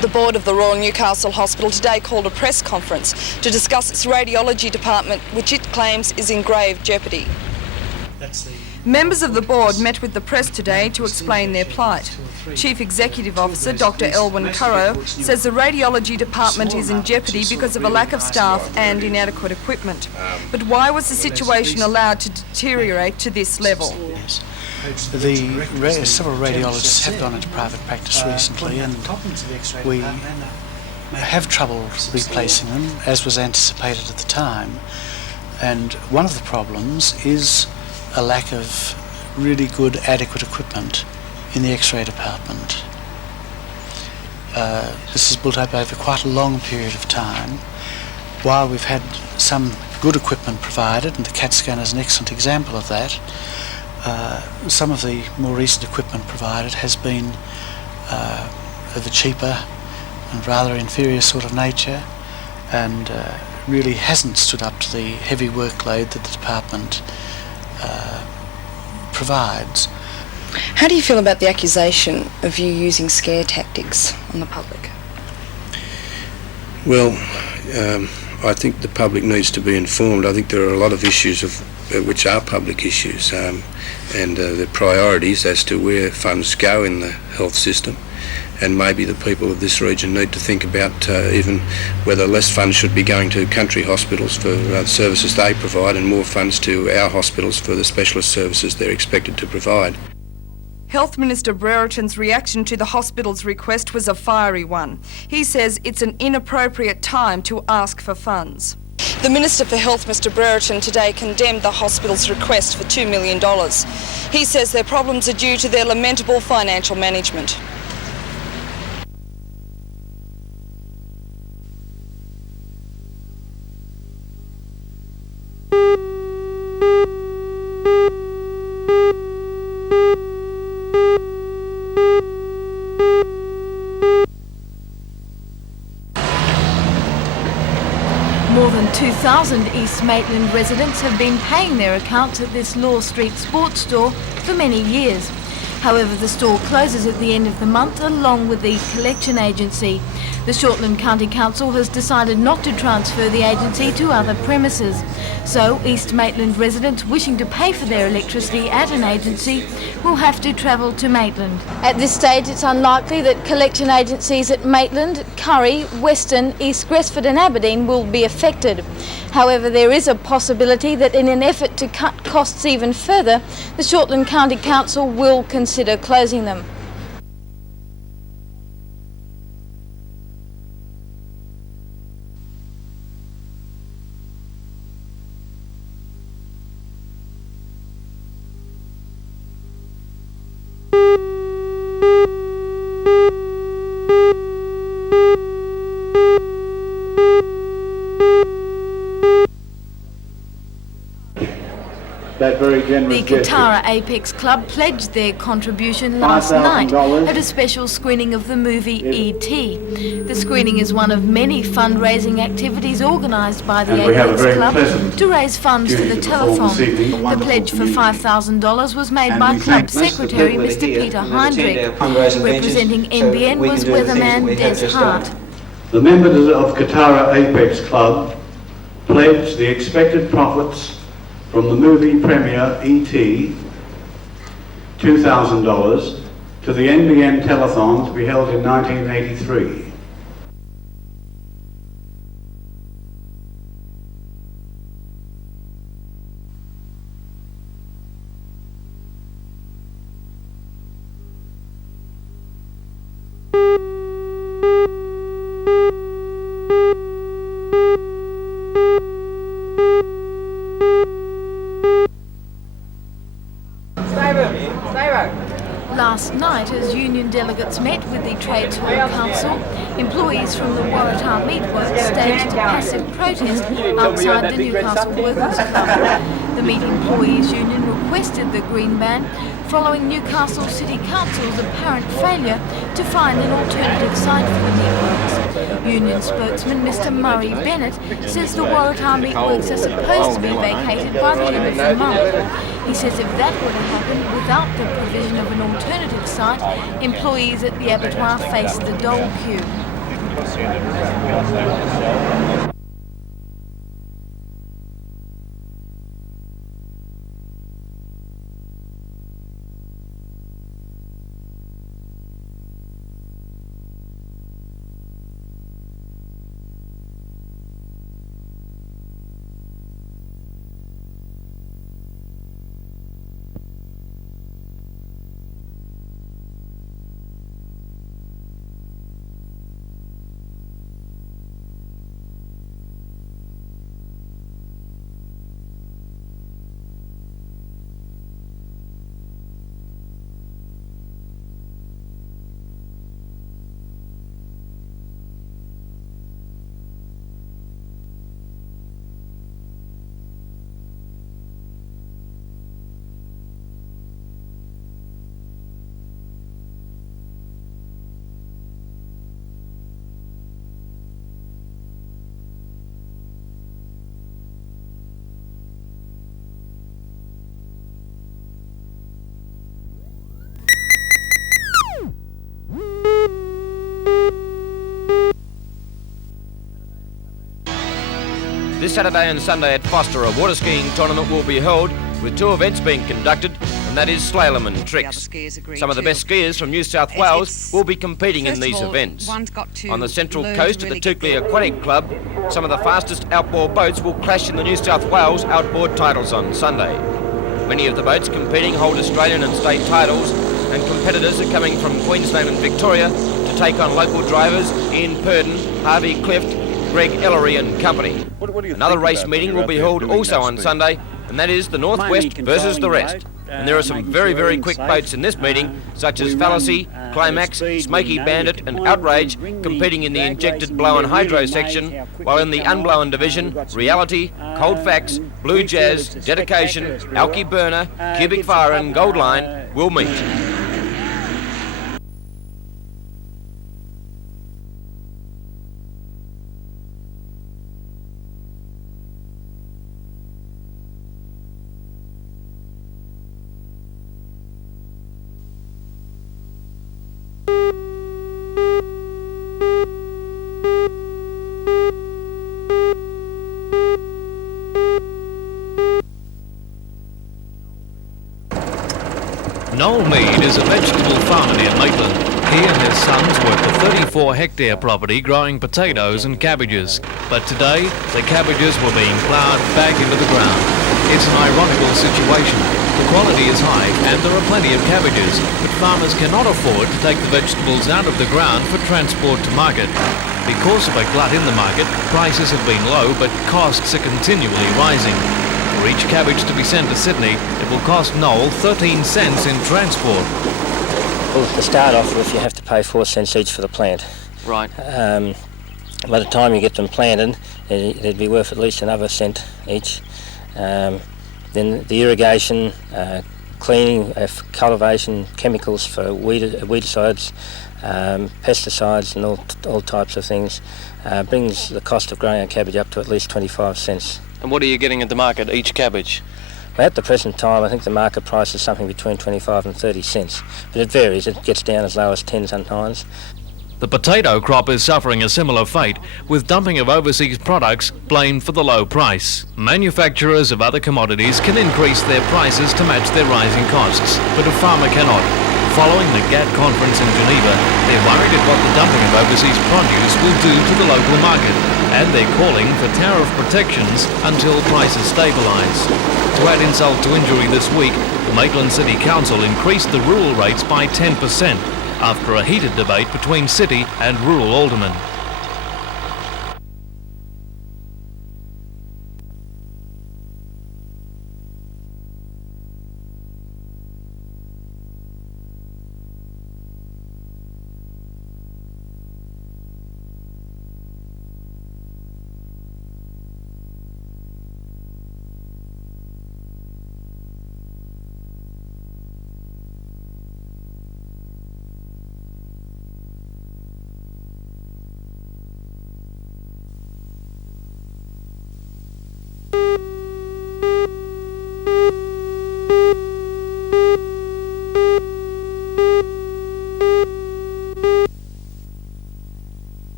The board of the Royal Newcastle Hospital today called a press conference to discuss its radiology department, which it claims is in grave jeopardy. Members of the board met with the press today to explain their plight. Chief Executive Officer Dr Elwyn Currow says the radiology department is in jeopardy because of a lack of staff and inadequate equipment. But why was the situation allowed to deteriorate to this level? Several radiologists have gone into private practice recently, and we have trouble replacing them, as was anticipated at the time. And one of the problems is a lack of really good, adequate equipment in the X-ray department. This is built up over quite a long period of time. While we've had some good equipment provided, and the CAT scanner is an excellent example of that, some of the more recent equipment provided has been of a cheaper and rather inferior sort of nature, and really hasn't stood up to the heavy workload that the department provides. How do you feel about the accusation of you using scare tactics on the public? Well, I think the public needs to be informed. I think there are a lot of issues which are public issues, and the priorities as to where funds go in the health system, and maybe the people of this region need to think about even whether less funds should be going to country hospitals for the services they provide, and more funds to our hospitals for the specialist services they're expected to provide. Health Minister Brereton's reaction to the hospital's request was a fiery one. He says it's an inappropriate time to ask for funds. The Minister for Health, Mr Brereton, today condemned the hospital's request for $2 million. He says their problems are due to their lamentable financial management. More than 2,000 East Maitland residents have been paying their accounts at this Law Street sports store for many years. However, the store closes at the end of the month along with the collection agency. The Shortland County Council has decided not to transfer the agency to other premises. So, East Maitland residents wishing to pay for their electricity at an agency will have to travel to Maitland. At this stage, it's unlikely that collection agencies at Maitland, Curry, Western, East Gresford and Aberdeen will be affected. However, there is a possibility that in an effort to cut costs even further, the Shortland County Council will consider closing them. The Katara Apex Club pledged their contribution last night at a special screening of the movie E.T. The screening is one of many fundraising activities organised by the Apex Club to raise funds for the telethon. The pledge for $5,000 was made by Club Secretary Mr. Peter Heinrich. Representing NBN was weatherman Des Hart. The members of Katara Apex Club pledged the expected profits from the movie premiere E.T. $2,000 to the NBN Telethon to be held in 1983. Last night, as union delegates met with the Trades Hall Council, employees from the Waratah Meatworks staged a passive protest outside the Newcastle Workers Club. The Meat Employees Union requested the green ban following Newcastle City Council's apparent failure to find an alternative site for the meatworks. Union spokesman Mr Murray Bennett says the Waratah Meatworks are supposed to be vacated by the end of the month. He says if that were to happen without the provision of an alternative site, employees at the abattoir face the dole queue. This Saturday and Sunday at Foster, a water skiing tournament will be held with 2 events being conducted, and that is slalom and tricks. Some of the best skiers from New South Wales will be competing in these events. On the Central Coast at the Toukley Aquatic Club, some of the fastest outboard boats will clash in the New South Wales outboard titles on Sunday. Many of the boats competing hold Australian and state titles, and competitors are coming from Queensland and Victoria to take on local drivers Ian Purden, Harvey Clift, Greg Ellery and company. Another race meeting will be held also on Sunday, and that is the Northwest versus the rest. And there are some very, very quick boats in this meeting, such as Fallacy, Climax, Smoky Bandit and Outrage, competing in the injected blow and hydro section, while in the unblown division, Reality, Cold Facts, Blue Jazz, Dedication, Alky Burner, Cubic Fire and Gold Line will meet. Noel Mead is a vegetable farmer near Maitland. He and his sons work a 34-hectare property growing potatoes and cabbages. But today, the cabbages were being ploughed back into the ground. It's an ironical situation. The quality is high and there are plenty of cabbages, but farmers cannot afford to take the vegetables out of the ground for transport to market. Because of a glut in the market, prices have been low, but costs are continually rising. For each cabbage to be sent to Sydney, it will cost Noel 13 cents in transport. Well, to start off with, you have to pay 4 cents each for the plant. Right. By the time you get them planted, it'd be worth at least another cent each. Then the irrigation, cleaning, cultivation, chemicals for weedicides, pesticides and all types of things brings the cost of growing a cabbage up to at least 25 cents. And what are you getting at the market, each cabbage? Well, at the present time, I think the market price is something between 25 and 30 cents. But it varies. It gets down as low as 10 sometimes. The potato crop is suffering a similar fate, with dumping of overseas products blamed for the low price. Manufacturers of other commodities can increase their prices to match their rising costs, but a farmer cannot. Following the GATT conference in Geneva, they're worried at what the dumping of overseas produce will do to the local market, and they're calling for tariff protections until prices stabilise. To add insult to injury this week, the Maitland City Council increased the rural rates by 10% after a heated debate between city and rural aldermen.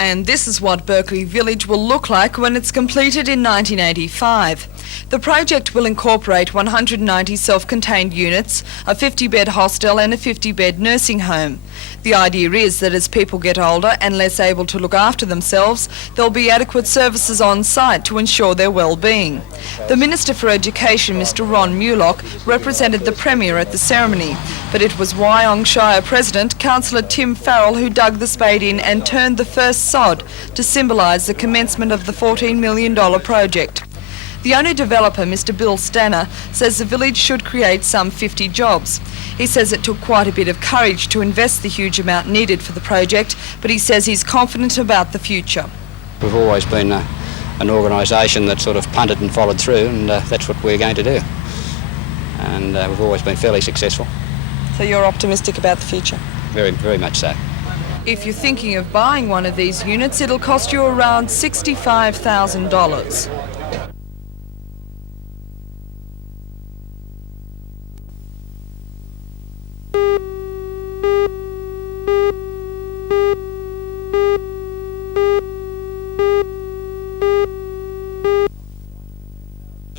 And this is what Berkeley Village will look like when it's completed in 1985. The project will incorporate 190 self-contained units, a 50-bed hostel and a 50-bed nursing home. The idea is that as people get older and less able to look after themselves, there'll be adequate services on site to ensure their well-being. The Minister for Education, Mr Ron Mulock, represented the Premier at the ceremony, but it was Wyong Shire President, Councillor Tim Farrell, who dug the spade in and turned the first sod to symbolise the commencement of the $14 million project. The owner developer, Mr Bill Stanner, says the village should create some 50 jobs. He says it took quite a bit of courage to invest the huge amount needed for the project, but he says he's confident about the future. We've always been an organisation that sort of punted and followed through, and that's what we're going to do. And we've always been fairly successful. So you're optimistic about the future? Very, very much so. If you're thinking of buying one of these units, it'll cost you around $65,000.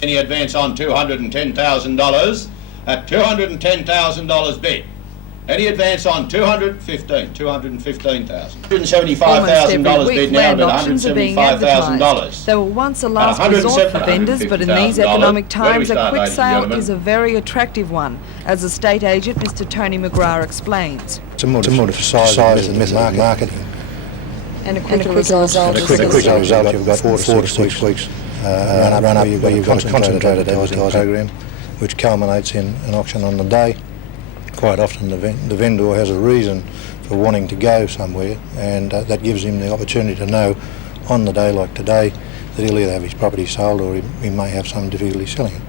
Any advance on $210,000 at $210,000 bid. Any advance on $215,000. $175,000 bid now at $175,000. They were once a last resort for vendors, but in these economic times, a quick sale is a very attractive one, as estate agent Mr Tony McGrath explains. It's a more for size and method marketing. And a quicker result. A quicker result. You've got 4 to 6 weeks. Run up where you've got a concentrated advertising program which culminates in an auction on the day. Quite often the vendor has a reason for wanting to go somewhere, and that gives him the opportunity to know on the day like today that he'll either have his property sold or he may have some difficulty selling it.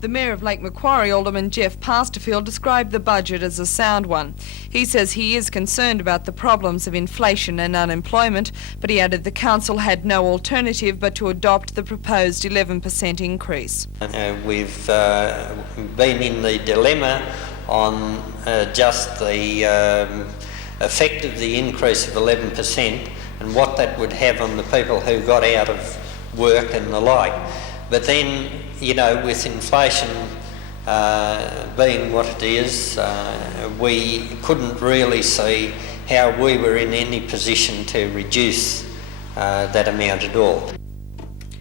The Mayor of Lake Macquarie, Alderman Jeff Pasterfield, described the budget as a sound one. He says he is concerned about the problems of inflation and unemployment, but he added the council had no alternative but to adopt the proposed 11% increase. We've been in the dilemma on just the effect of the increase of 11% and what that would have on the people who got out of work and the like. But then, you know, with inflation being what it is, we couldn't really see how we were in any position to reduce that amount at all.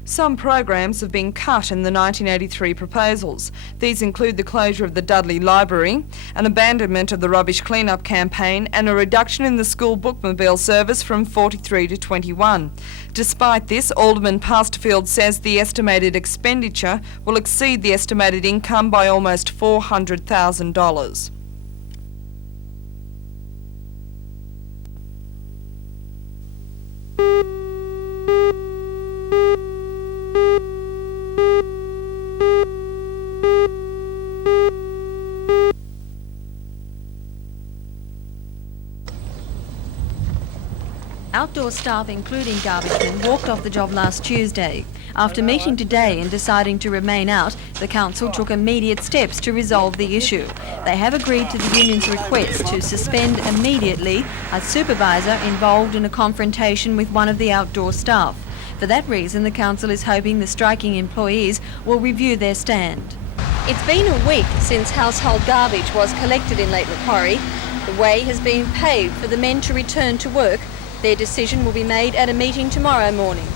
Some programs have been cut in the 1983 proposals. These include the closure of the Dudley Library, an abandonment of the rubbish clean-up campaign, and a reduction in the school bookmobile service from 43 to 21. Despite this, Alderman Pasterfield says the estimated expenditure will exceed the estimated income by almost $400,000. Outdoor staff, including garbage men, walked off the job last Tuesday. After meeting today and deciding to remain out, the council took immediate steps to resolve the issue. They have agreed to the union's request to suspend immediately a supervisor involved in a confrontation with one of the outdoor staff. For that reason, the council is hoping the striking employees will review their stand. It's been a week since household garbage was collected in Lake Macquarie. The way has been paved for the men to return to work. Their decision will be made at a meeting tomorrow morning.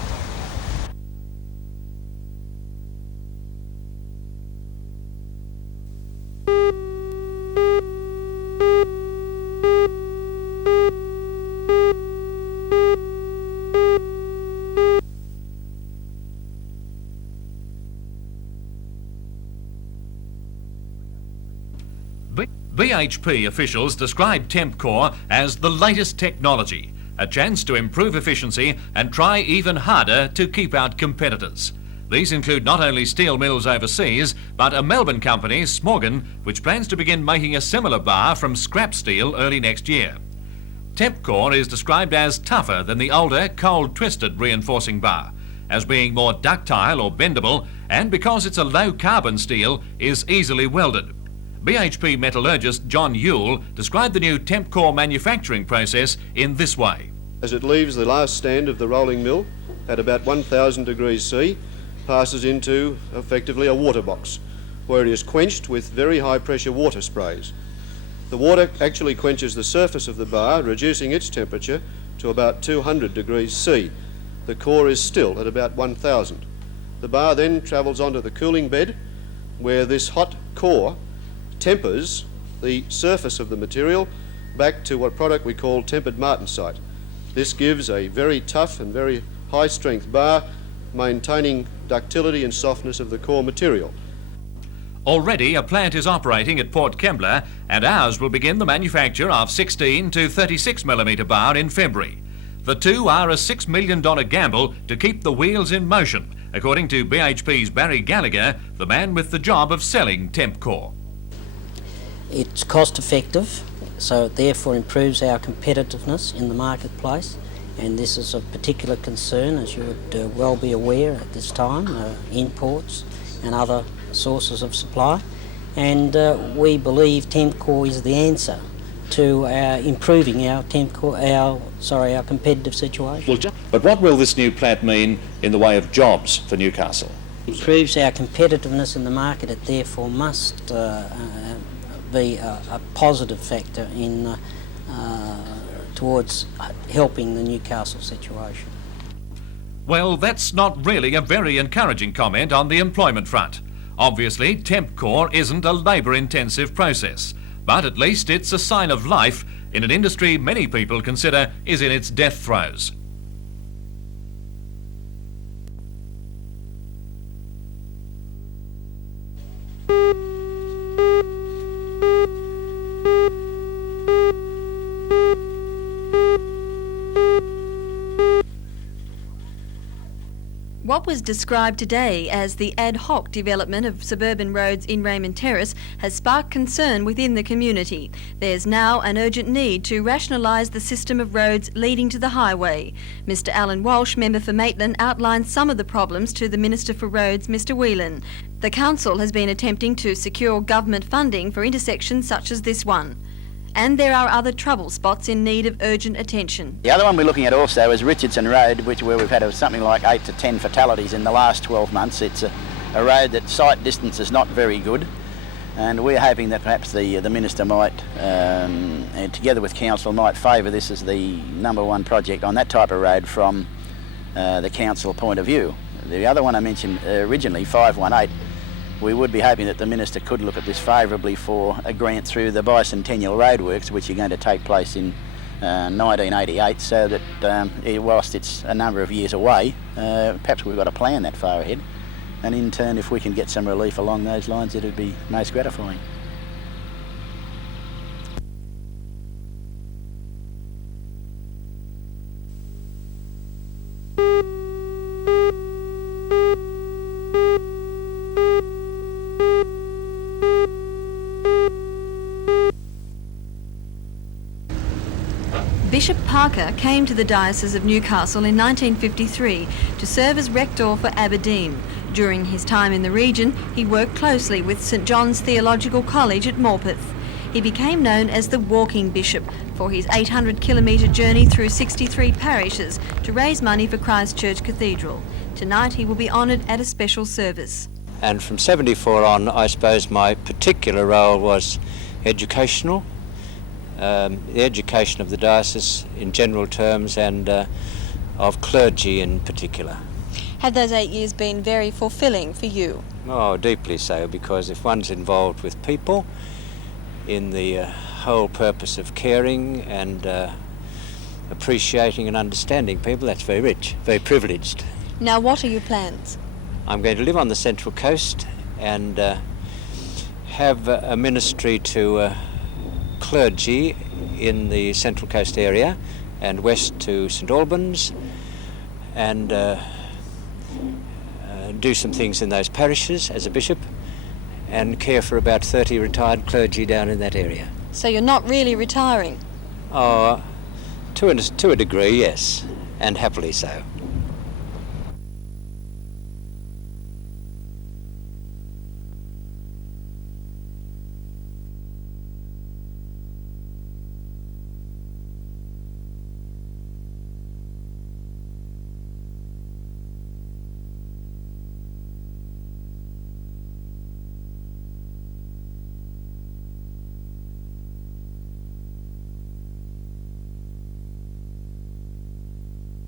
BHP officials describe TempCore as the latest technology, a chance to improve efficiency and try even harder to keep out competitors. These include not only steel mills overseas, but a Melbourne company, Smorgon, which plans to begin making a similar bar from scrap steel early next year. Tempcore is described as tougher than the older cold-twisted reinforcing bar, as being more ductile or bendable, and because it's a low-carbon steel, is easily welded. BHP metallurgist John Yule described the new Tempcore manufacturing process in this way. As it leaves the last stand of the rolling mill at about 1000 degrees C, passes into effectively a water box, where it is quenched with very high pressure water sprays. The water actually quenches the surface of the bar, reducing its temperature to about 200 degrees C. The core is still at about 1000. The bar then travels onto the cooling bed, where this hot core tempers the surface of the material back to what product we call tempered martensite. This gives a very tough and very high strength bar, maintaining ductility and softness of the core material. Already a plant is operating at Port Kembla, and ours will begin the manufacture of 16 to 36mm bar in February. The two are a $6 million gamble to keep the wheels in motion, according to BHP's Barry Gallagher, the man with the job of selling Tempcore. It's cost effective, so it therefore improves our competitiveness in the marketplace, and this is of particular concern, as you would well be aware at this time, imports and other sources of supply, and we believe Tempcore is the answer to improving our competitive situation. But what will this new plant mean in the way of jobs for Newcastle? It improves our competitiveness in the market. It therefore must be a positive factor in towards helping the Newcastle situation. Well, that's not really a very encouraging comment on the employment front. Obviously, Tempcore isn't a labour-intensive process, but at least it's a sign of life in an industry many people consider is in its death throes. What was described today as the ad hoc development of suburban roads in Raymond Terrace has sparked concern within the community. There's now an urgent need to rationalise the system of roads leading to the highway. Mr Alan Walsh, member for Maitland, outlined some of the problems to the Minister for Roads, Mr Whelan. The council has been attempting to secure government funding for intersections such as this one. And there are other trouble spots in need of urgent attention. The other one we're looking at also is Richardson Road, where we've had something like 8 to 10 fatalities in the last 12 months. It's a road that sight distance is not very good, and we're hoping that perhaps the Minister might, and together with Council, might favour this as the #1 project on that type of road from the Council point of view. The other one I mentioned originally, 518, we would be hoping that the Minister could look at this favourably for a grant through the Bicentennial Roadworks, which are going to take place in 1988, so that whilst it's a number of years away, perhaps we've got to plan that far ahead, and in turn, if we can get some relief along those lines, it would be most gratifying. Bishop Parker came to the Diocese of Newcastle in 1953 to serve as rector for Aberdeen. During his time in the region, he worked closely with St John's Theological College at Morpeth. He became known as the Walking Bishop for his 800-kilometre journey through 63 parishes to raise money for Christchurch Cathedral. Tonight he will be honoured at a special service. And from 74 on, I suppose my particular role was educational. The education of the diocese in general terms, and of clergy in particular. Have those 8 years been very fulfilling for you? Oh, deeply so, because if one's involved with people in the whole purpose of caring and appreciating and understanding people, that's very rich, very privileged. Now, what are your plans? I'm going to live on the Central Coast and have a ministry to clergy in the Central Coast area and west to St Albans, and do some things in those parishes as a bishop, and care for about 30 retired clergy down in that area. So you're not really retiring? Oh, To a degree, yes, and happily so.